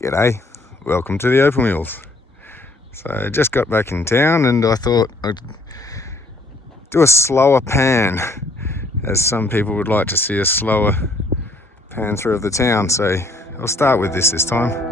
G'day, welcome to the Opal Mills. So I just got back in town and I thought I'd do a slower pan, as some people would like to see a slower pan through of the town. So I'll start with this time.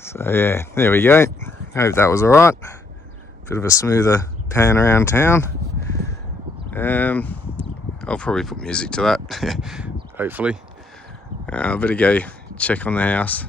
So yeah, there we go. Hope that was alright. Bit of a smoother pan around town. I'll probably put music to that, hopefully. I better go check on the house.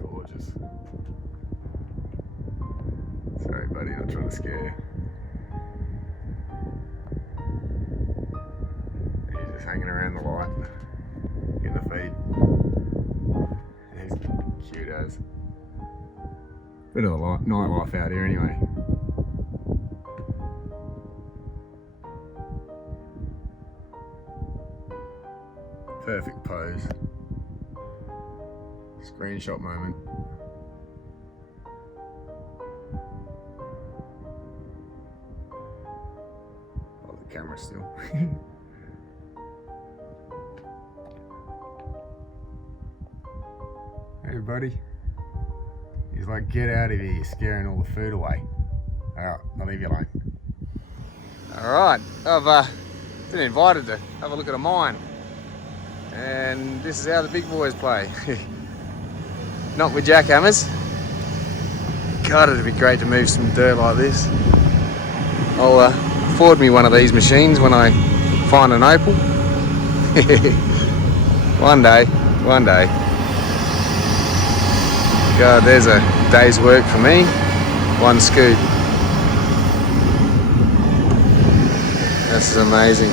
Gorgeous. Sorry buddy, not trying to scare you. He's just hanging around the light, getting the feed. He's cute as. Bit of the nightlife out here anyway. Perfect pose. Screenshot moment. Oh, the camera still. Hey buddy. He's like, get out of here, you're scaring all the food away. Alright, I'll leave you alone. Alright, I've been invited to have a look at a mine. And this is how the big boys play. Not with jackhammers. God, it'd be great to move some dirt like this. I'll afford me one of these machines when I find an opal. One day. God, there's a day's work for me. One scoop. This is amazing.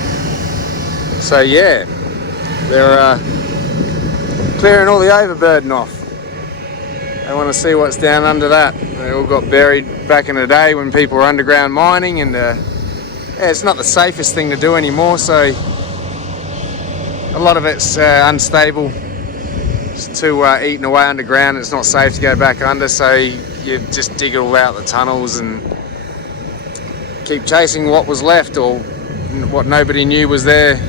So yeah, they're clearing all the overburden off. I want to see what's down under that. They all got buried back in the day when people were underground mining, and yeah, it's not the safest thing to do anymore, so a lot of it's unstable. It's too eaten away underground. It's not safe to go back under, so you just dig it all out the tunnels and keep chasing what was left or what nobody knew was there,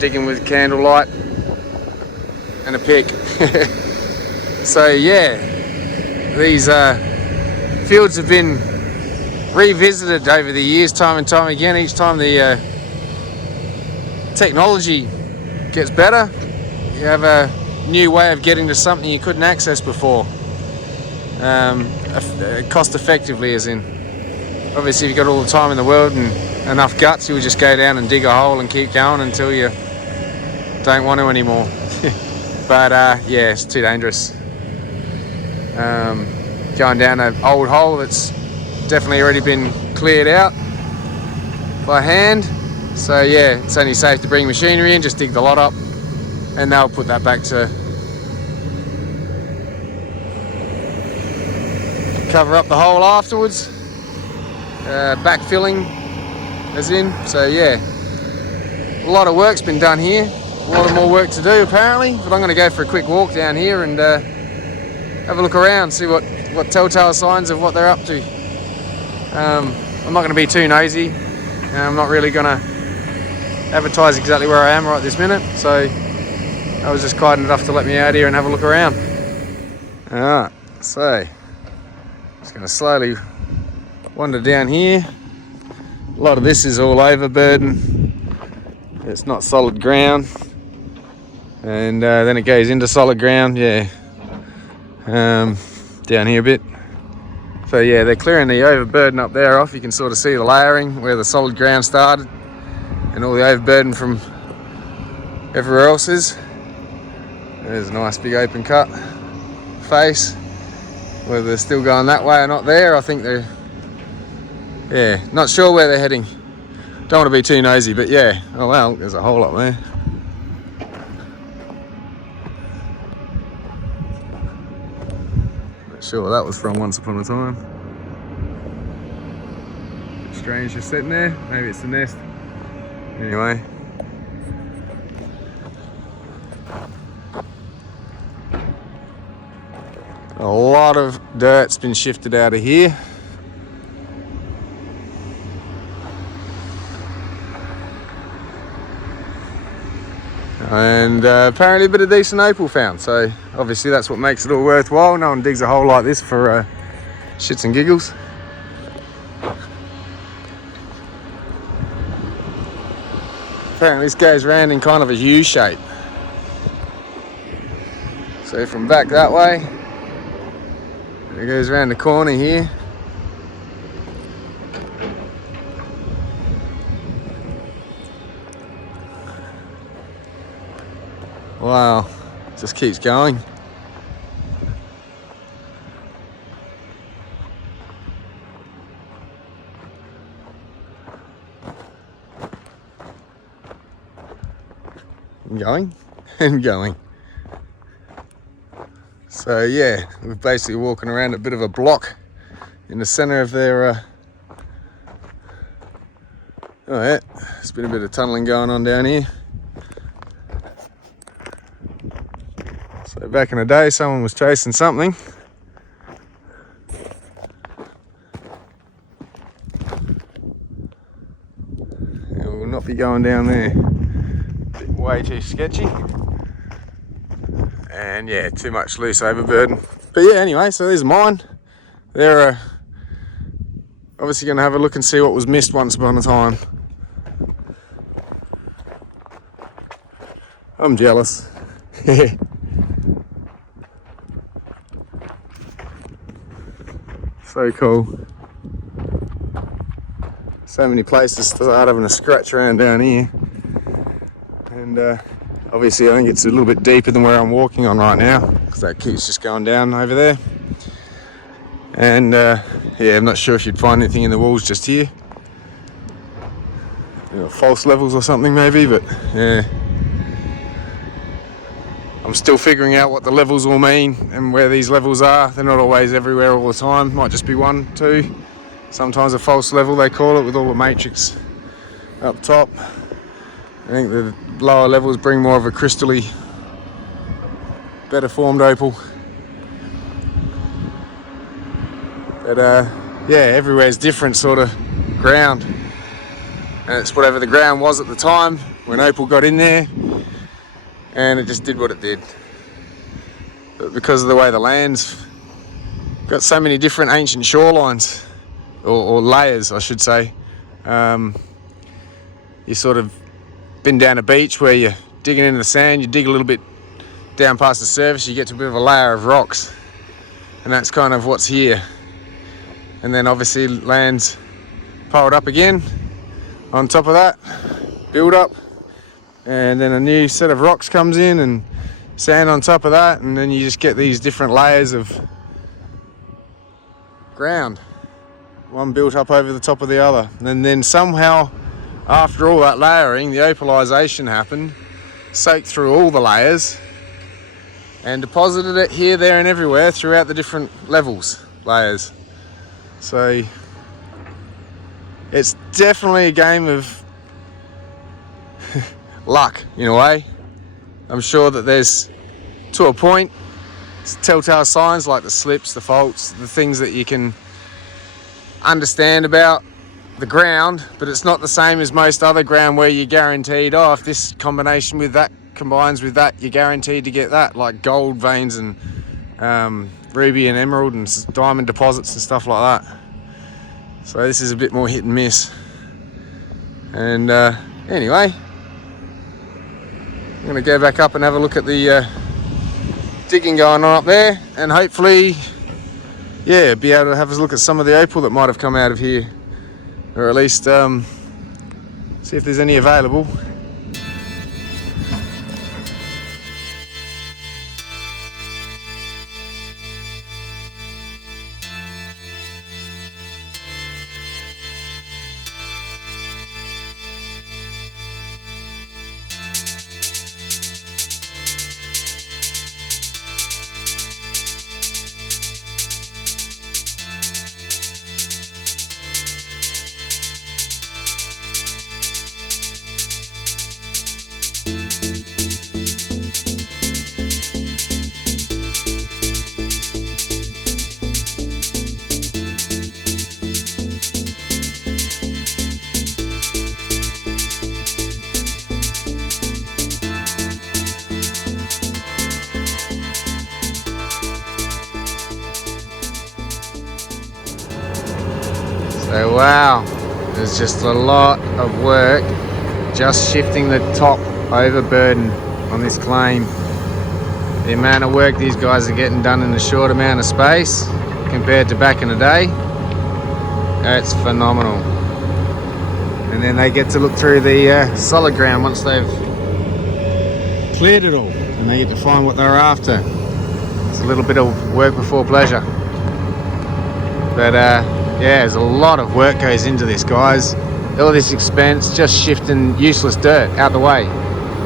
digging with candlelight and a pick. So yeah, these fields have been revisited over the years, time and time again. Each time the technology gets better, you have a new way of getting to something you couldn't access before, cost effectively, as in, obviously if you've got all the time in the world and enough guts, you'll just go down and dig a hole and keep going until you don't want to anymore. But yeah, it's too dangerous. Going down an old hole that's definitely already been cleared out by hand. So yeah, it's only safe to bring machinery in, just dig the lot up, and they'll put that back to cover up the hole afterwards. Backfilling as in, so yeah, a lot of work's been done here, a lot of more work to do apparently, but I'm going to go for a quick walk down here and have a look around, see what telltale signs of what they're up to. I'm not going to be too nosy, and I'm not really going to advertise exactly where I am right this minute, so I was just kind enough to let me out here and have a look around. Alright, so just going to slowly wander down here. A lot of this is all overburden. It's not solid ground, and then it goes into solid ground. Yeah, down here a bit. So yeah, they're clearing the overburden up there off. You can sort of see the layering where the solid ground started, and all the overburden from everywhere else is. There's a nice big open cut face. Whether they're still going that way or not there, I think they're, yeah, not sure where they're heading. Don't want to be too nosy, but yeah. Oh well, there's a hole up there. Not sure what that was from once upon a time. Strange just sitting there. Maybe it's the nest. Anyway. A lot of dirt's been shifted out of here. And apparently a bit of decent opal found, so obviously that's what makes it all worthwhile. No one digs a hole like this for shits and giggles. Apparently this goes around in kind of a U shape. So from back that way, it goes around the corner here. Wow, just keeps going. And going and going. So yeah, we're basically walking around a bit of a block in the center of their oh yeah, there's been a bit of tunneling going on down here. So back in the day, someone was chasing something. And we'll not be going down there. Way too sketchy. And yeah, too much loose overburden. But yeah, anyway, so there's mine. They're obviously going to have a look and see what was missed once upon a time. I'm jealous. So cool. So many places to start having a scratch around down here. And obviously I think it's a little bit deeper than where I'm walking on right now, because that keeps just going down over there. And yeah, I'm not sure if you'd find anything in the walls just here. You know, false levels or something maybe, but yeah. I'm still figuring out what the levels all mean and where these levels are. They're not always everywhere all the time. Might just be 1, 2. Sometimes a false level they call it, with all the matrix up top. I think the lower levels bring more of a crystally, better formed opal. But yeah, everywhere's different sort of ground. And it's whatever the ground was at the time when opal got in there. And it just did what it did. But because of the way the land's got so many different ancient shorelines, or layers I should say, you sort of been down a beach where you're digging into the sand, you dig a little bit down past the surface, you get to a bit of a layer of rocks, and that's kind of what's here. And then obviously land's piled up again on top of that, build up, and then a new set of rocks comes in and sand on top of that, and then you just get these different layers of ground, one built up over the top of the other. And then somehow after all that layering, the opalization happened, soaked through all the layers and deposited it here, there and everywhere throughout the different layers. So it's definitely a game of luck in a way. I'm sure that there's, to a point, telltale signs like the slips, the faults, the things that you can understand about the ground, but it's not the same as most other ground where you're guaranteed, oh, if this combination with that combines with that, you're guaranteed to get that, like gold veins and ruby and emerald and diamond deposits and stuff like that. So this is a bit more hit and miss. And anyway, I'm going to go back up and have a look at the digging going on up there, and hopefully, yeah, be able to have a look at some of the opal that might have come out of here, or at least see if there's any available. So wow, there's just a lot of work just shifting the top overburden on this claim. The amount of work these guys are getting done in a short amount of space compared to back in the day, it's phenomenal. And then they get to look through the solid ground once they've cleared it all, and they get to find what they're after. It's a little bit of work before pleasure. But yeah, there's a lot of work goes into this, guys. All this expense just shifting useless dirt out the way.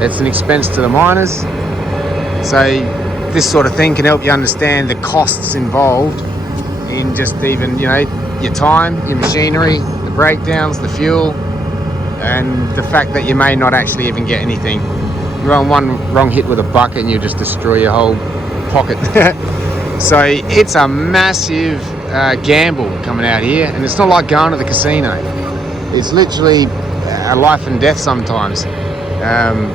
It's an expense to the miners. So this sort of thing can help you understand the costs involved in just even, you know, your time, your machinery, the breakdowns, the fuel, and the fact that you may not actually even get anything. You're on one wrong hit with a bucket and you just destroy your whole pocket. So it's a massive gamble coming out here, and it's not like going to the casino. It's literally a life and death sometimes,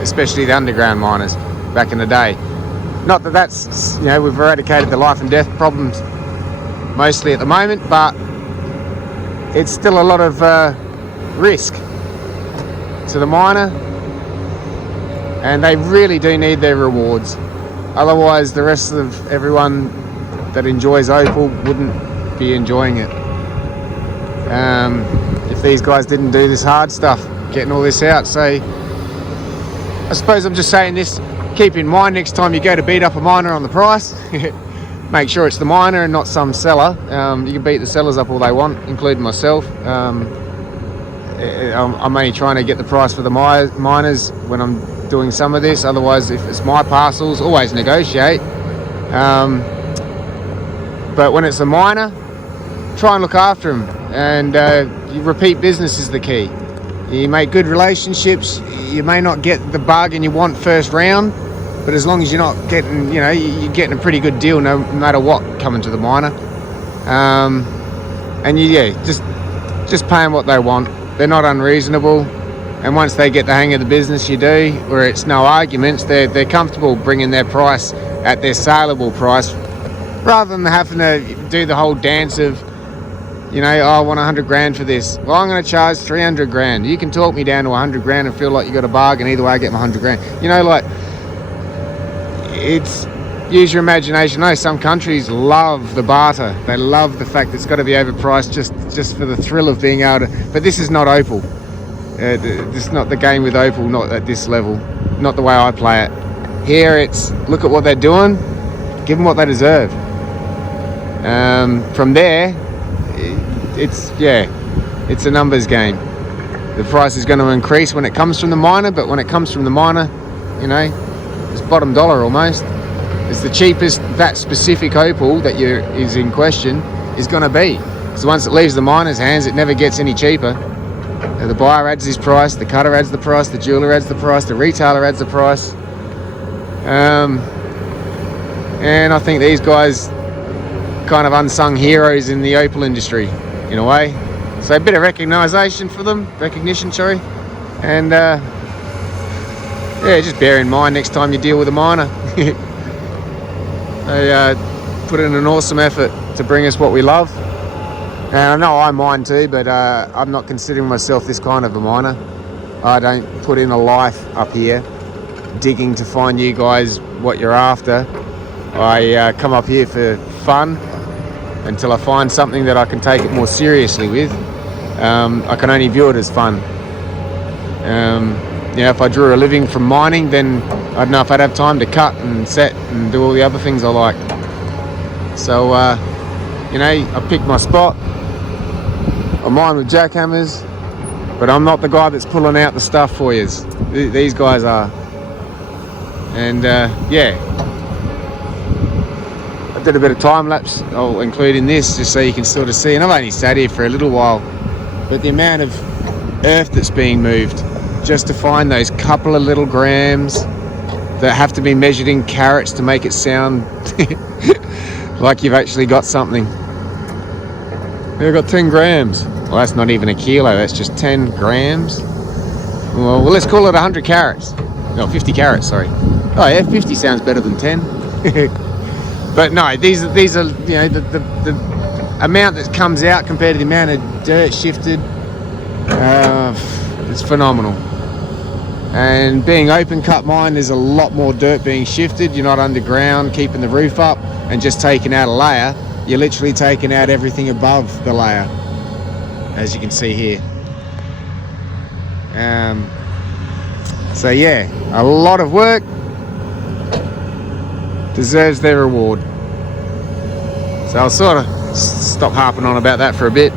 especially the underground miners back in the day. Not that that's, you know, we've eradicated the life and death problems mostly at the moment, but it's still a lot of risk to the miner, and they really do need their rewards. Otherwise, the rest of everyone that enjoys opal wouldn't be enjoying it. If these guys didn't do this hard stuff, getting all this out. So I suppose I'm just saying this, keep in mind next time you go to beat up a miner on the price, make sure it's the miner and not some seller. You can beat the sellers up all they want, including myself. I'm only trying to get the price for the miners when I'm doing some of this. Otherwise, if it's my parcels, always negotiate. But when it's a miner, try and look after them, and repeat business is the key. You make good relationships. You may not get the bargain you want first round, but as long as you're not getting, you're getting a pretty good deal no matter what coming to the miner. And just pay them what they want. They're not unreasonable, and once they get the hang of the business you do, where it's no arguments, they're comfortable bringing their price at their saleable price, rather than having to do the whole dance of, I want 100 grand for this. Well, I'm going to charge 300 grand. You can talk me down to 100 grand and feel like you got a bargain. Either way, I get my 100 grand. It's, use your imagination. I know some countries love the barter. They love the fact that it's got to be overpriced just for the thrill of being able to. But this is not opal. This is not the game with opal, not at this level. Not the way I play it. Here it's, look at what they're doing. Give them what they deserve. From there, it's a numbers game. The price is going to increase when it comes from the miner, but when it comes from the miner, it's bottom dollar almost. It's the cheapest that specific opal that is in question is going to be. So once it leaves the miner's hands, it never gets any cheaper. The buyer adds his price, the cutter adds the price, the jeweler adds the price, the retailer adds the price. And I think these guys kind of unsung heroes in the opal industry in a way. So a bit of recognition, sorry. And just bear in mind next time you deal with a miner. They put in an awesome effort to bring us what we love. And I know I mine too, but I'm not considering myself this kind of a miner. I don't put in a life up here digging to find you guys what you're after. I come up here for fun until I find something that I can take it more seriously with. I can only view it as fun. If I drew a living from mining, then I don't know if I'd have time to cut and set and do all the other things I like. So, I picked my spot. I mine with jackhammers, but I'm not the guy that's pulling out the stuff for you. These guys are. And I did a bit of time lapse, I'll include in this just so you can sort of see. And I've only sat here for a little while, but the amount of earth that's being moved just to find those couple of little grams that have to be measured in carats to make it sound like you've actually got something. I've got 10 grams. Well, that's not even a kilo, that's just 10 grams. Well, let's call it 100 carats. No, 50 carats, sorry. Oh yeah, 50 sounds better than 10. But no, these are the amount that comes out compared to the amount of dirt shifted, it's phenomenal. And being open cut mine, there's a lot more dirt being shifted. You're not underground keeping the roof up and just taking out a layer. You're literally taking out everything above the layer, as you can see here. So yeah, a lot of work deserves their reward. So I'll sort of stop harping on about that for a bit.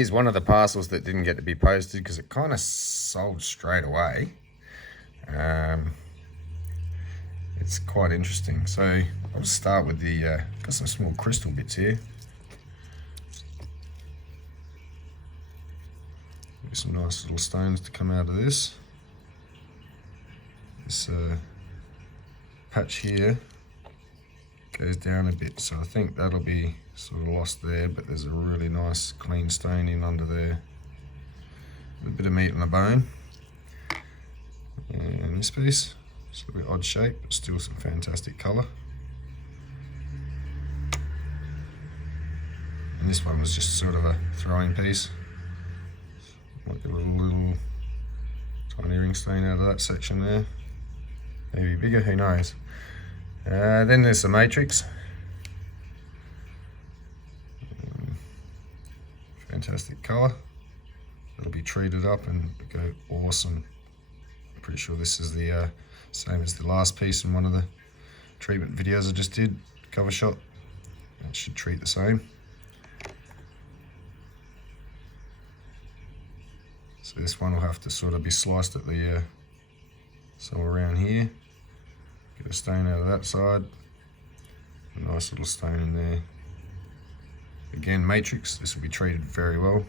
here's one of the parcels that didn't get to be posted because it kind of sold straight away. It's quite interesting. So I'll start with the, got some small crystal bits here. Some nice little stones to come out of this. This patch here goes down a bit, so I think that'll be sort of lost there, but there's a really nice clean stone in under there. A bit of meat on the bone. And this piece, it's a bit odd shape, but still some fantastic colour. And this one was just sort of a throwing piece. Might get a little tiny ring stain out of that section there. Maybe bigger, who knows. Then there's the matrix. Fantastic colour. It'll be treated up and go awesome. I'm pretty sure this is the same as the last piece in one of the treatment videos I just did, cover shot. It should treat the same. So this one will have to sort of be sliced at the somewhere around here. Get a stain out of that side. A nice little stone in there. Again, matrix. This will be treated very well.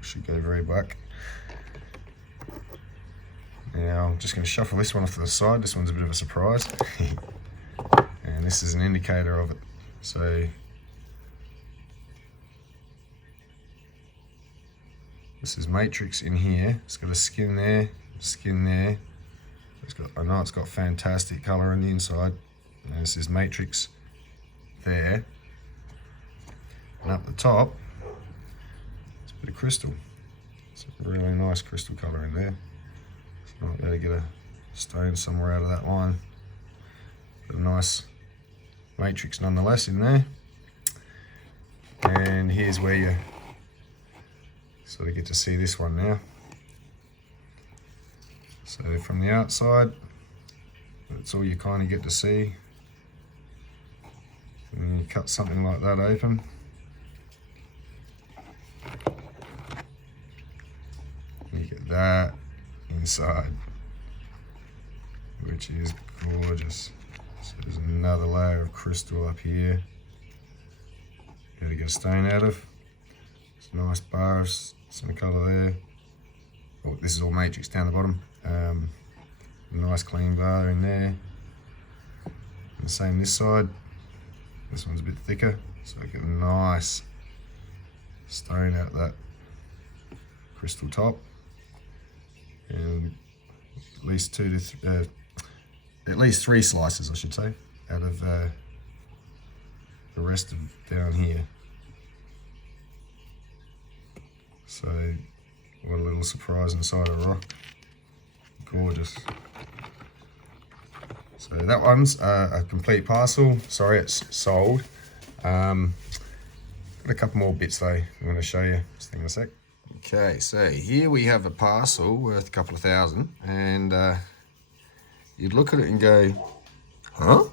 Should go very black. Now I'm just going to shuffle this one off to the side. This one's a bit of a surprise. And this is an indicator of it. So this is matrix in here. It's got a skin there, skin there. It's got, I know it's got fantastic colour on the inside. And this is matrix there. And up the top, it's a bit of crystal. It's a really nice crystal colour in there. So might be able to get a stone somewhere out of that line. But a nice matrix nonetheless in there. And here's where you sort of get to see this one now. So from the outside, that's all you kind of get to see. And then you cut something like that open. And you get that inside, which is gorgeous. So there's another layer of crystal up here. Got to get a stone out of. It's a nice bar of some colour there. Oh, this is all matrix down the bottom. Nice clean bar in there. And the same this side. This one's a bit thicker, so I get a nice stone out of that crystal top. And at least at least three slices, I should say, out of the rest of down here. So what a little surprise inside a rock. Gorgeous. So that one's a complete parcel. Sorry, it's sold. Got a couple more bits though I'm going to show you. Just think in a sec. Okay, so here we have a parcel worth a couple of thousand, and you'd look at it and go, huh?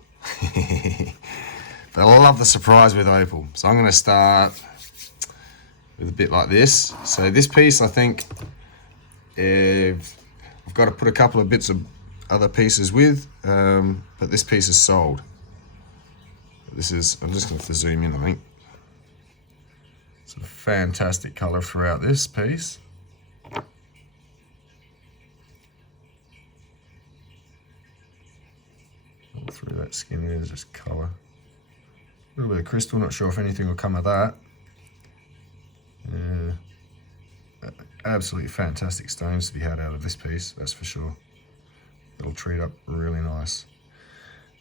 But I love the surprise with opal. So I'm going to start with a bit like this. So this piece, I think, I've got to put a couple of bits of other pieces with, but this piece is sold. This is, I'm just going to have to zoom in, I think. It's a fantastic colour throughout this piece. All through that skin there's just colour. A little bit of crystal, not sure if anything will come of that. Absolutely fantastic stones to be had out of this piece, that's for sure. It'll treat up really nice.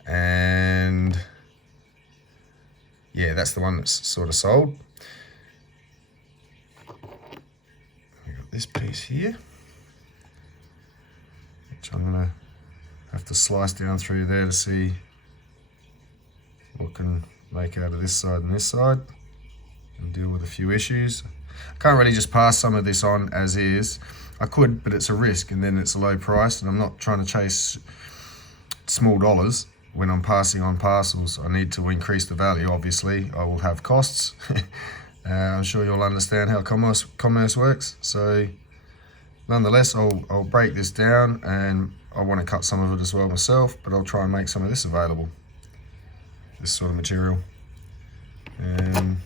And yeah, that's the one that's sort of sold. We've got this piece here, which I'm gonna have to slice down through there to see what can make out of this side and this side and deal with a few issues. I can't really just pass some of this on as is. I could, but it's a risk, and then it's a low price, and I'm not trying to chase small dollars when I'm passing on parcels. I need to increase the value, obviously. I will have costs, I'm sure you'll understand how commerce works. So nonetheless, I'll break this down, and I want to cut some of it as well myself, but I'll try and make some of this available, this sort of material. And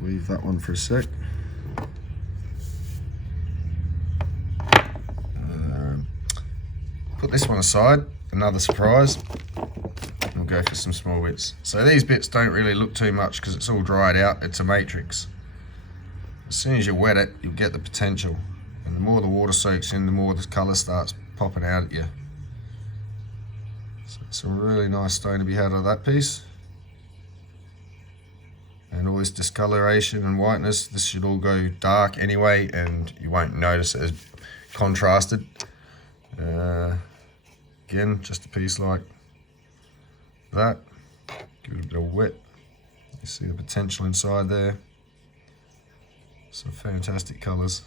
leave that one for a sec. Put this one aside, another surprise. We'll go for some small bits. So these bits don't really look too much because it's all dried out. It's a matrix. As soon as you wet it, you'll get the potential. And the more the water soaks in, the more the colour starts popping out at you. So it's a really nice stone to be had out of that piece. And all this discoloration and whiteness, this should all go dark anyway, and you won't notice it as contrasted. Again, just a piece like that. Give it a bit of wet. You see the potential inside there. Some fantastic colours.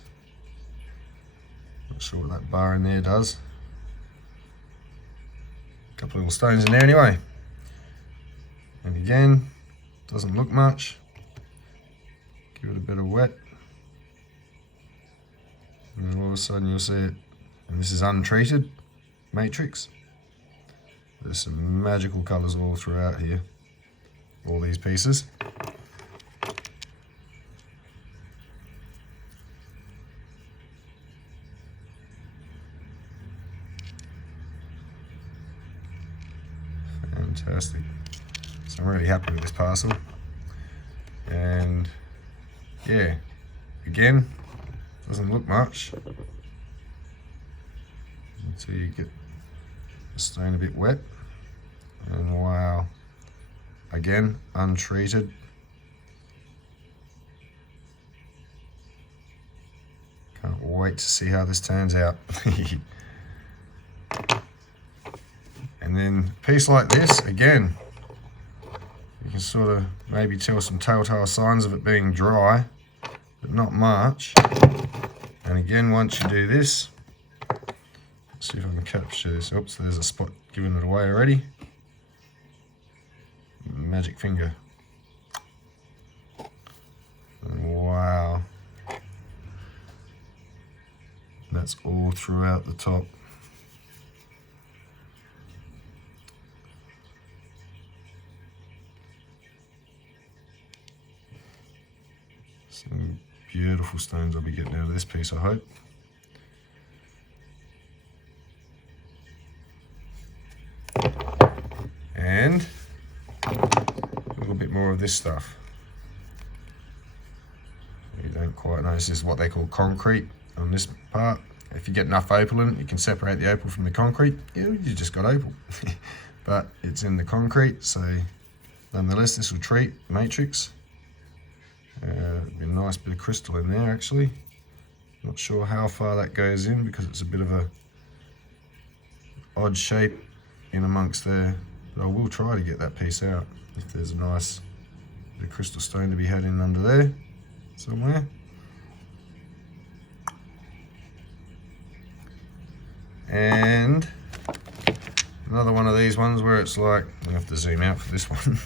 Not sure what that bar in there does. A couple of little stones in there anyway. And again, doesn't look much. Give it a bit of wet. And then all of a sudden you'll see it. And this is untreated matrix. There's some magical colours all throughout here, all these pieces. Fantastic. So I'm really happy with this parcel. And yeah, again, doesn't look much until you get the stone a bit wet. And wow, again, untreated. Can't wait to see how this turns out. And then a piece like this, again, you can sort of maybe tell some telltale signs of it being dry, but not much. And again, once you do this, let's see if I can capture this. Oops, there's a spot giving it away already. Magic finger. And wow. That's all throughout the top. Some beautiful stones I'll be getting out of this piece, I hope. And a little bit more of this stuff. You don't quite know, this is what they call concrete on this part. If you get enough opal in it, you can separate the opal from the concrete. You just got opal. But it's in the concrete, so nonetheless this will treat matrix. Be a nice bit of crystal in there actually. Not sure how far that goes in because it's a bit of a odd shape in amongst there. But I will try to get that piece out if there's a nice bit of crystal stone to be had in under there somewhere. And another one of these ones where it's like, I have to zoom out for this one.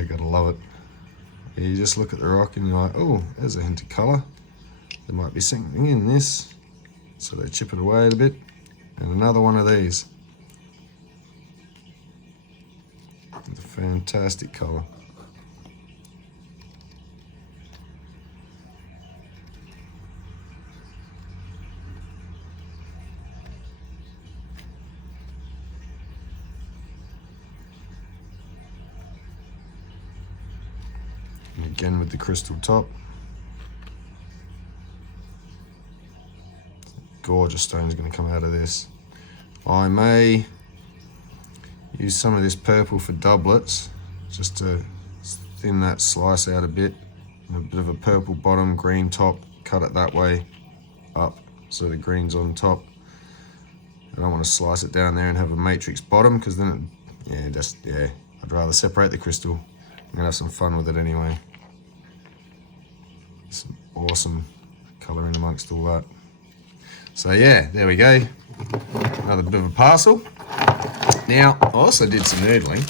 You gotta love it. You just look at the rock and you're like, oh, there's a hint of colour. There might be something in this. So they chip it away a bit. And another one of these. It's a fantastic colour. And again with the crystal top. Gorgeous stone's going to come out of this. I may use some of this purple for doublets, just to thin that slice out a bit. And a bit of a purple bottom, green top, cut it that way up so the green's on top. I don't want to slice it down there and have a matrix bottom because then it, I'd rather separate the crystal. I'm gonna have some fun with it anyway. Some awesome colour in amongst all that. So yeah, there we go. Another bit of a parcel. Now, I also did some noodling.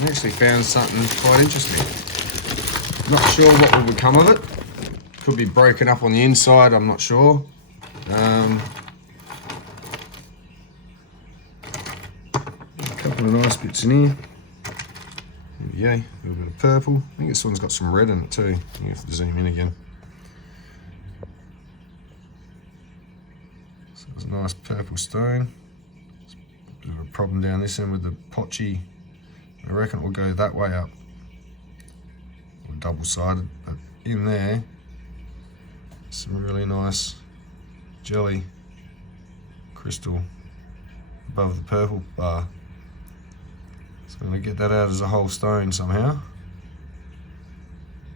I actually found something quite interesting. Not sure what will become of it. Could be broken up on the inside, I'm not sure. A couple of nice bits in here. There we go, a little bit of purple. I think this one's got some red in it too. You have to zoom in again. So there's a nice purple stone. There's a bit of a problem down this end with the potchy. I reckon it will go that way up. Or double-sided, but in there, some really nice jelly crystal above the purple bar. So I'm going to get that out as a whole stone somehow.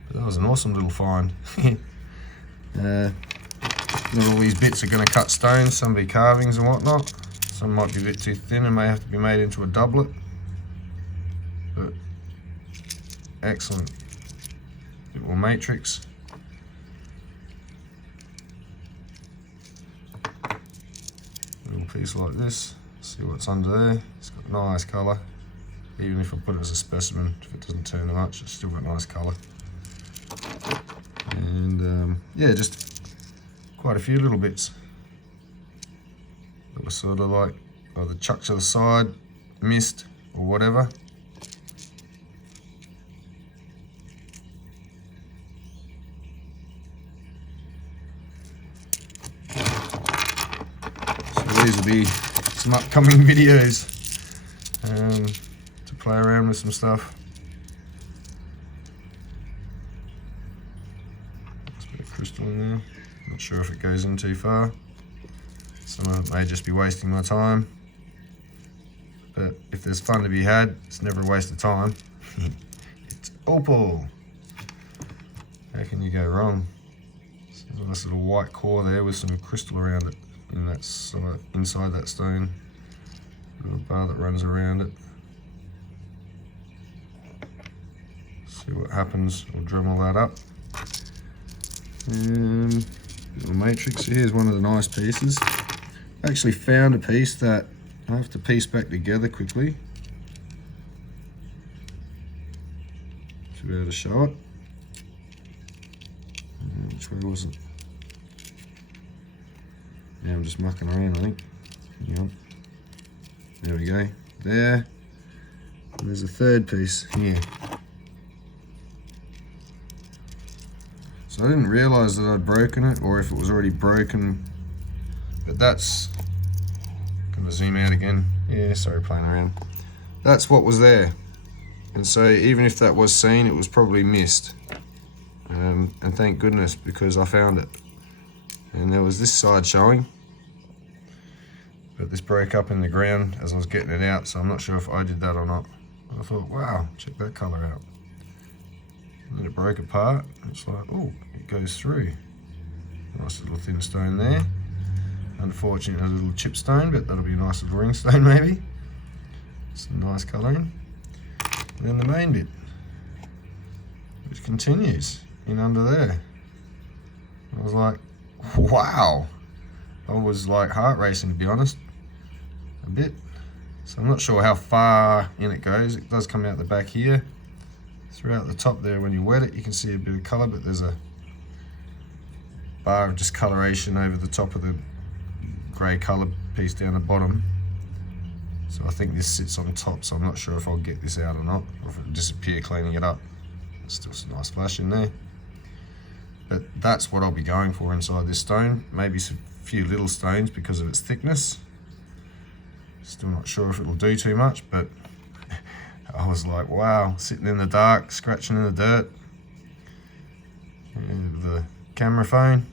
But that was an awesome little find. Not all these bits are going to cut stones, some be carvings and whatnot. Some might be a bit too thin and may have to be made into a doublet. But excellent little matrix. Little piece like this. See what's under there. It's got nice colour. Even if I put it as a specimen, if it doesn't turn too much, it's still got nice colour. And yeah, just quite a few little bits that were sort of like either chucked to the side, missed, or whatever. So these will be some upcoming videos to play around with some stuff. There's a bit of crystal in there. Not sure if it goes in too far. Some of it may just be wasting my time. But if there's fun to be had, it's never a waste of time. It's opal. How can you go wrong? So there's a nice little white core there with some crystal around it in that side, inside that stone. Little bar that runs around it. See what happens. We'll Dremel that up. Little matrix. Here's one of the nice pieces. I actually found a piece that I have to piece back together quickly to be able to show it. Which way was it? Yeah, I'm just mucking around, I think. Hang on. There we go. There. And there's a third piece here. So I didn't realise that I'd broken it, or if it was already broken. But that's... Gonna zoom out again. Yeah, sorry, playing around. That's what was there. And so even if that was seen, it was probably missed. And thank goodness, because I found it. And there was this side showing. But this broke up in the ground as I was getting it out, so I'm not sure if I did that or not. But I thought, wow, check that colour out. And then it broke apart. It's like, oh, it goes through. Nice little thin stone there. Unfortunately, a little chip stone, but that'll be a nice little ring stone maybe. Some nice colouring. And then the main bit, which continues in under there. I was like, wow. I was like heart racing, to be honest, a bit. So I'm not sure how far in it goes. It does come out the back here. Throughout the top there, when you wet it, you can see a bit of colour, but there's a bar of discoloration over the top of the grey colour piece down the bottom. So I think this sits on top, so I'm not sure if I'll get this out or not, or if it'll disappear cleaning it up. There's still some nice flash in there. But that's what I'll be going for inside this stone. Maybe some few little stones because of its thickness. Still not sure if it'll do too much, but I was like, wow, sitting in the dark, scratching in the dirt. And the camera phone.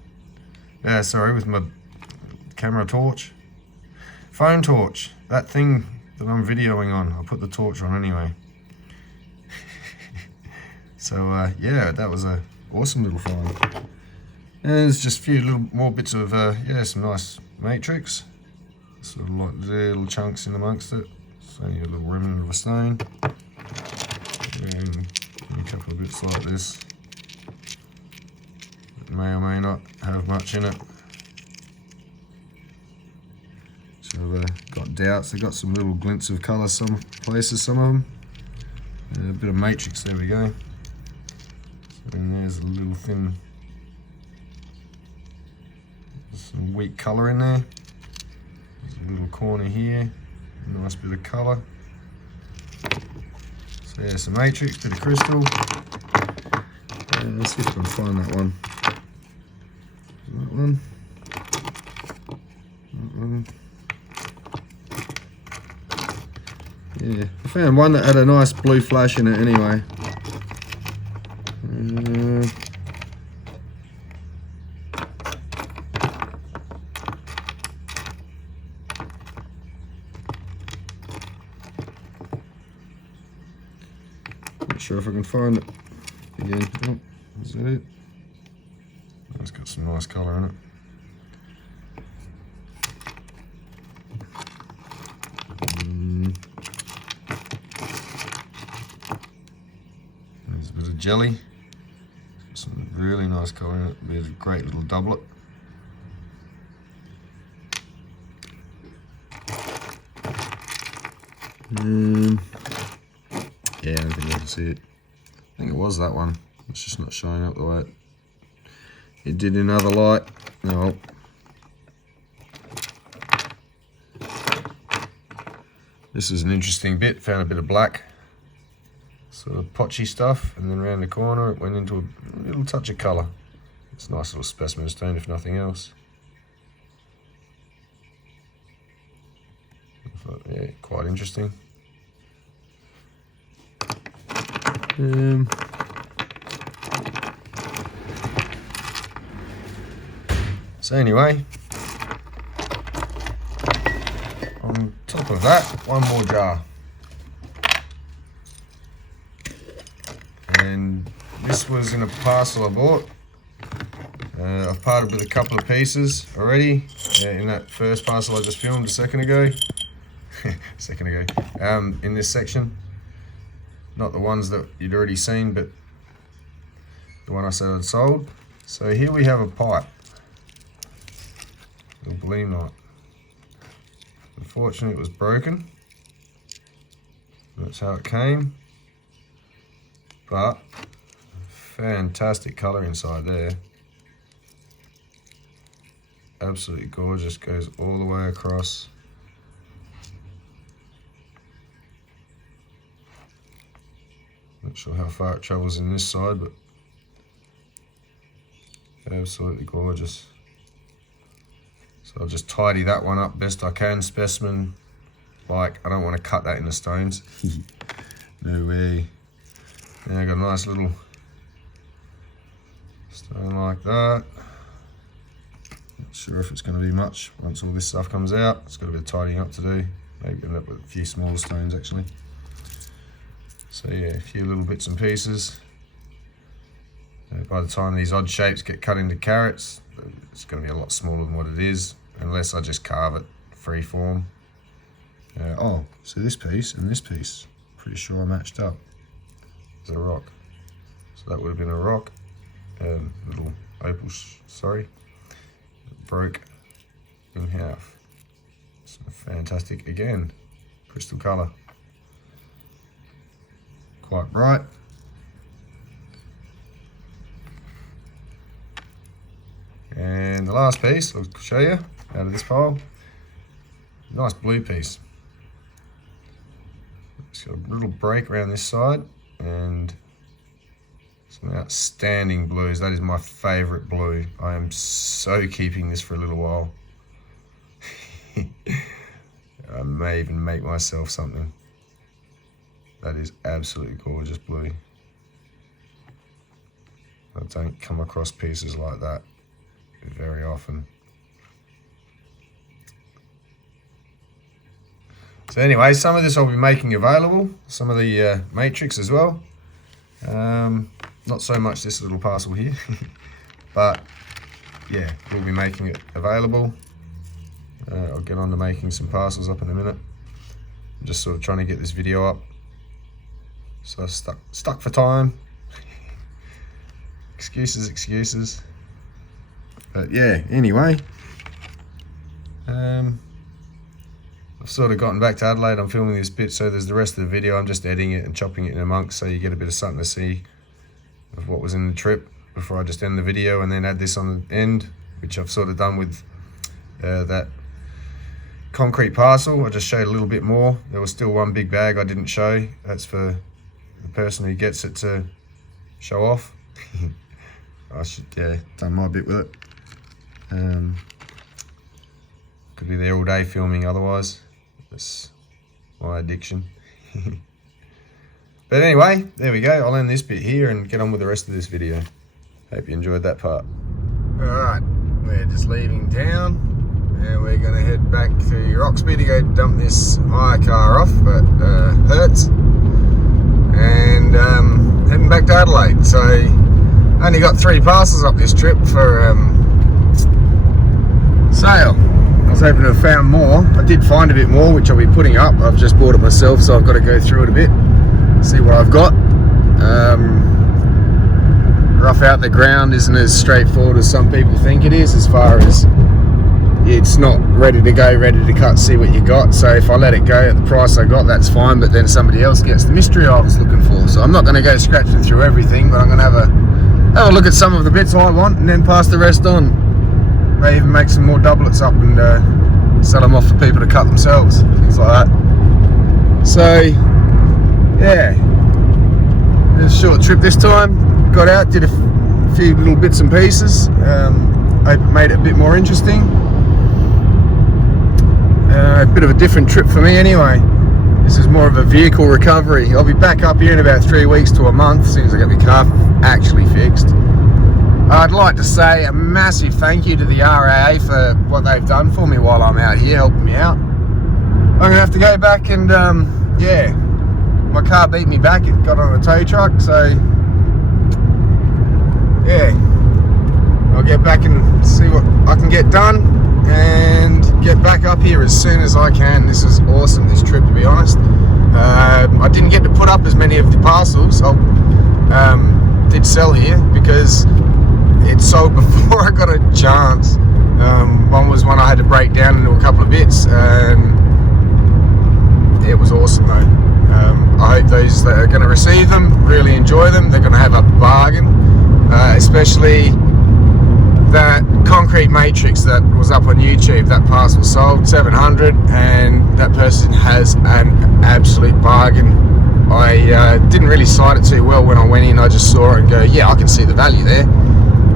Yeah, sorry, with my camera torch. Phone torch. That thing that I'm videoing on, I'll put the torch on anyway. So yeah, that was a awesome little find. And there's just a few little more bits of, yeah, some nice matrix. Sort of like little chunks in amongst it. It's only a little remnant of a stone. And a couple of bits like this. That may or may not have much in it. So I've got doubts. They've got some little glints of colour some places, some of them. A bit of matrix, there we go. And there's a little thin, some weak colour in there. There's a little corner here, a nice bit of colour. So yeah, some matrix, bit of crystal. And let's see if I can find that one. That one. That one. Yeah, I found one that had a nice blue flash in it anyway. Not sure if I can find it again. Oh, is that it? It's got some nice colour in it. There's a bit of jelly. Some really nice colour in it. There's a great little doublet. Yeah, I don't think you can see it. I think it was that one. It's just not showing up the way it did in other light. No. This is an interesting bit. Found a bit of black, sort of potchy stuff, and then around the corner it went into a little touch of colour. It's a nice little specimen stone, if nothing else. But yeah, quite interesting. So anyway, on top of that, one more jar. And this was in a parcel I bought. I've parted with a couple of pieces already in that first parcel I just filmed a second ago. In this section. Not the ones that you'd already seen, but the one I said I'd sold. So here we have a pipe. Little balloon light. Unfortunately, it was broken. That's how it came. But fantastic colour inside there. Absolutely gorgeous. Goes all the way across. Not sure how far it travels in this side, but absolutely gorgeous. So I'll just tidy that one up best I can. Specimen, like, I don't want to cut that into stones. No way. Now I got a nice little stone like that. Not sure if it's going to be much once all this stuff comes out. It's got a bit of tidying up to do. Maybe end up with a few smaller stones actually. So yeah, a few little bits and pieces. By the time these odd shapes get cut into carats, it's going to be a lot smaller than what it is, unless I just carve it free form. Oh, so this piece and this piece, pretty sure I matched up. It's a rock. So that would have been a rock. Little opal, sorry. It broke in half. It's fantastic again. Crystal colour. Quite bright. And the last piece I'll show you out of this pile. Nice blue piece. It's got a little break around this side and some outstanding blues. That is my favourite blue. I am so keeping this for a little while. I may even make myself something. That is absolutely gorgeous blue. I don't come across pieces like that very often. So anyway, some of this I'll be making available, some of the matrix as well. Not so much this little parcel here, but yeah, we'll be making it available. I'll get on to making some parcels up in a minute. I'm just sort of trying to get this video up. So stuck for time. Excuses. But yeah, anyway. I've I've sort of gotten back to Adelaide. I'm filming this bit, so there's the rest of the video. I'm just editing it and chopping it in amongst, so you get a bit of something to see of what was in the trip before I just end the video and then add this on the end, which I've sort of done with that concrete parcel. I just showed a little bit more. There was still one big bag I didn't show. That's for the person who gets it to show off. I should, yeah, done my bit with it. Could be there all day filming otherwise. That's my addiction. But anyway, there we go. I'll end this bit here and get on with the rest of this video. Hope you enjoyed that part. Alright, we're just leaving town and we're going to head back to Roxby to go dump this hire car off at Hertz, and heading back to Adelaide. So only got 3 parcels up this trip for sale. I was hoping to have found more. I did find a bit more, which I'll be putting up. I've just bought it myself, so I've got to go through it a bit, see what I've got. Rough out the ground isn't as straightforward as some people think it is, as far as it's not ready to go, ready to cut, see what you got. So if I let it go at the price I got, that's fine, but then somebody else gets the mystery I was looking for. So I'm not going to go scratching through everything, but I'm going to have a look at some of the bits I want and then pass the rest on. May even make some more doublets up and sell them off for people to cut themselves, things like that. So yeah, it was a short trip this time. Got out, did a few little bits and pieces. Hope it made it a bit more interesting. A bit of a different trip for me anyway. This is more of a vehicle recovery. I'll be back up here in about 3 weeks to a month, as soon as I get my car actually fixed. I'd like to say a massive thank you to the RAA for what they've done for me while I'm out here, helping me out. I'm going to have to go back and, yeah, my car beat me back. It got on a tow truck, so, yeah. I'll get back and see what I can get done and get back up here as soon as I can. This is awesome, this trip, to be honest. I didn't get to put up as many of the parcels I did sell here because it sold before I got a chance. One was one I had to break down into a couple of bits, and it was awesome though. I hope those that are going to receive them really enjoy them. They're going to have a bargain, especially that concrete matrix that was up on YouTube. That parcel sold 700, and that person has an absolute bargain. I didn't really sight it too well when I went in. I just saw it and go, yeah, I can see the value there.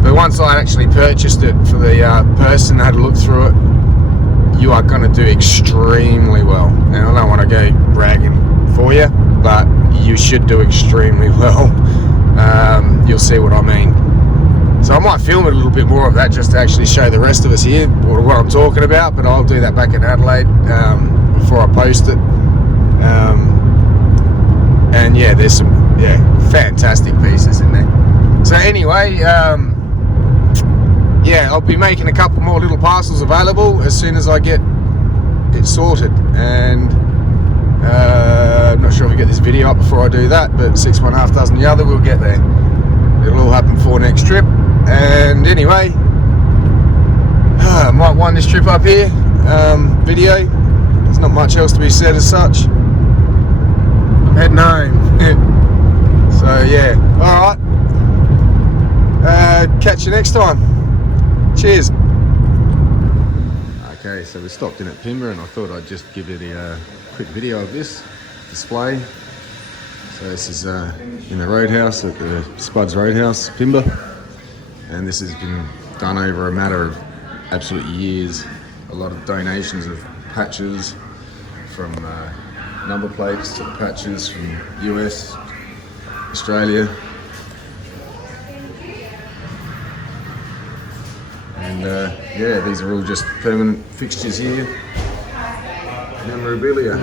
But once I actually purchased it for the person that had a look through it, you are going to do extremely well. Now, I don't want to go bragging for you, but you should do extremely well. You'll see what I mean. So I might film a little bit more of that just to actually show the rest of us here what I'm talking about, but I'll do that back in Adelaide before I post it. And yeah, there's some fantastic pieces in there. So anyway, yeah, I'll be making a couple more little parcels available as soon as I get it sorted. And I'm not sure if we get this video up before I do that, but 6 1 half dozen the other, we'll get there. It'll all happen before next trip. And anyway, I might wind this trip up here. Video. There's not much else to be said as such. I'm heading home. So yeah, alright. Catch you next time. Cheers. Okay, so we stopped in at Pimba and I thought I'd just give it a quick video of this display. So this is in the roadhouse at the Spuds Roadhouse, Pimba. And this has been done over a matter of absolute years. A lot of donations of patches from number plates to patches from US, Australia. And yeah, these are all just permanent fixtures here. Memorabilia.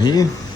here.